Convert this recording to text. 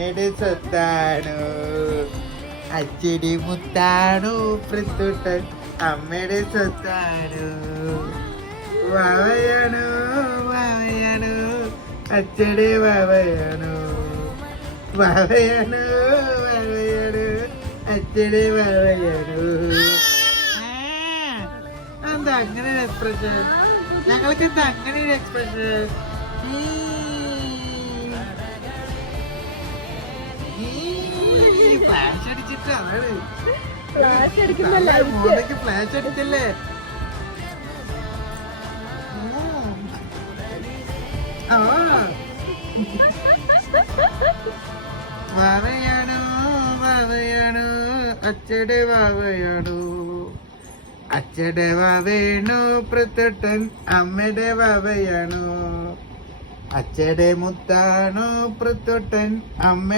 അമ്മയുടെ സ്വത്താണു അച്ചടി മുത്താണു പ്രത്തുട്ടൻ അമ്മയുടെ സ്വത്താണു വാവയാണു വാവയാണു അച്ചടി വാവയാണു വാവയാണു വാവയാണു അച്ചടി വാവയാണു. എന്താ അങ്ങനെ ഒരു എക്സ്പ്രഷൻ? ഞങ്ങൾക്ക് എന്താ അങ്ങനെ ഒരു എക്സ്പ്രഷൻ? ഫ്ലാഷ് അടിച്ചിട്ട് അതാണ് മോനക്ക് ഫ്ലാഷ് അടിച്ചല്ലേ. വാവയാണോ വാവയാണോ അച്ചടെ വാവയാണോ അച്ചടെ വാവയാണോ പ്രത്തൊട്ടൻ അമ്മയുടെ വാവയാണോ അച്ചടെ മുത്താണോ പ്രത്തൊട്ടൻ അമ്മ